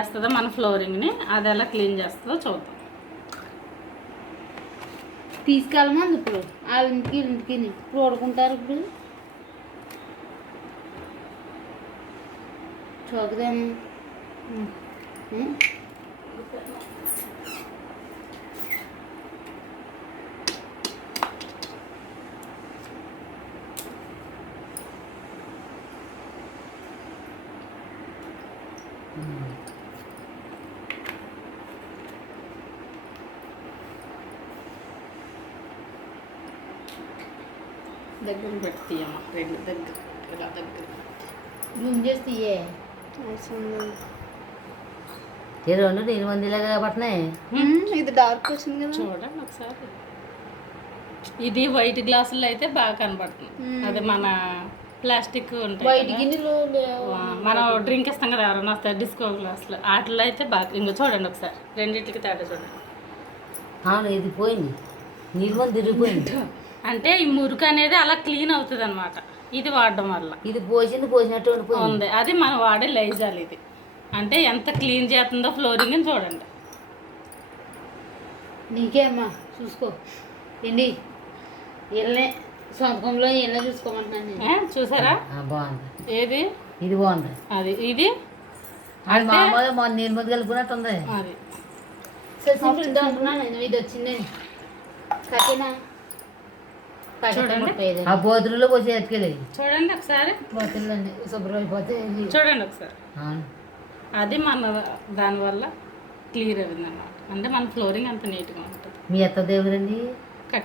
చేస్తుందో మన ఫ్లోరింగ్ని అది ఎలా క్లీన్ చేస్తుందో చూద్దాం. తీసుకెళ్ళమంది ఇప్పుడు వాళ్ళ ఇంటికి ఇప్పుడు ఓడుకుంటారు. ఇప్పుడు చూద్దాము. దగ్గర పెడతాయమ్మా, రెండు దగ్గర ఇలా దగ్గర జూమ్ చేస్తే ఈ రెండు నేను మందిలాగా పడుతున్నాయి. ఇది డార్క్ వచ్చింది కదా, చూడండి ఒకసారి. ఇది వైట్ గ్లాసుల్లో అయితే బాగా కనబడుతుంది. అది మన ప్లాస్టిక్ ఉంటాయి వైట్ కదా, గిన్నెలు మనం డ్రింక్ ఇస్తాం కదా ఎవరైనా వస్తారు డిస్కో గ్లాసులు, వాటిలో అయితే బాగా. ఇంకో చూడండి ఒకసారి, రెండింటికి తేడా చూడండి. అవును, ఇది పోయింది, నీళ్ళు మంది తిరిగిపోయింది. అంటే ఈ మురికి అనేది అలా క్లీన్ అవుతుంది అనమాట ఇది వాడడం వల్ల. ఇది పోసినట్టు ఉండిపోయింది. ఉంది, అది మనం వాడే లైజాల్. ఇది అంటే ఎంత క్లీన్ చేస్తుందో ఫ్లోరింగ్ అని చూడండి. నీకే అమ్మా చూసుకో ఏంటి వీళ్ళనే సొంతంలో వీళ్ళనే చూసుకోమంటున్నాను నేను. చూసారా బాగుంది, ఏది ఇది బాగుంది. అది ఇది అది మామూలుగా నీళ్ళు మంది కలిపినట్టు ఉంది. అది సరే అంటున్నాను నేను, ఇది వచ్చిందని కట్టేనా చూడండి. ఆ బోతుల్లో పోసి ఎత్తుకెళ్ళి చూడండి ఒకసారి, బోతుల్లోనే శుభ్రం అయిపోతే చూడండి ఒకసారి. అది మన దానివల్ల క్లియర్ అయింది అన్నమాట. అంటే మన ఫ్లోరింగ్ అంత నీట్గా ఉంటుంది. మీ అత్త దేవురండి. కట్